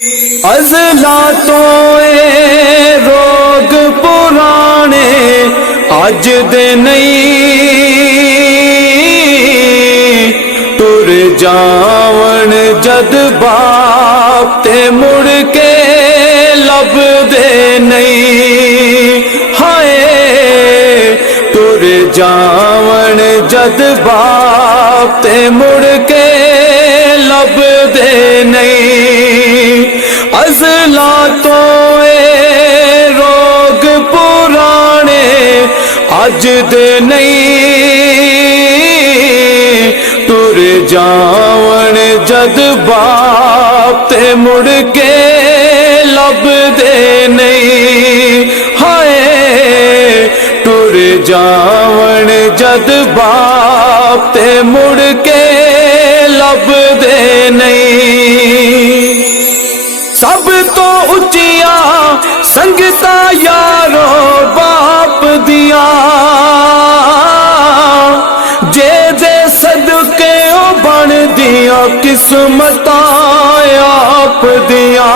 ازلا تو اے روگ پرانے اج دے نہیں، ٹر جاون جد باپ تے مڑ کے لب دے نہیں، ہائے ٹر جاون جد باپ تے مڑ کے لب دے نہیں، ازلا تو اے روگ پرانے اج دے نہیں، ٹر جاون جد باپ تے مڑ کے لب دے نہیں، ہائے ٹر جاون جد باپ تے مڑ کے لب دے نہیں، سب تو اچیا سنگتا یارو باپ دیا، جے دے صدقے او بن دیا قسمتاں آپ دیا،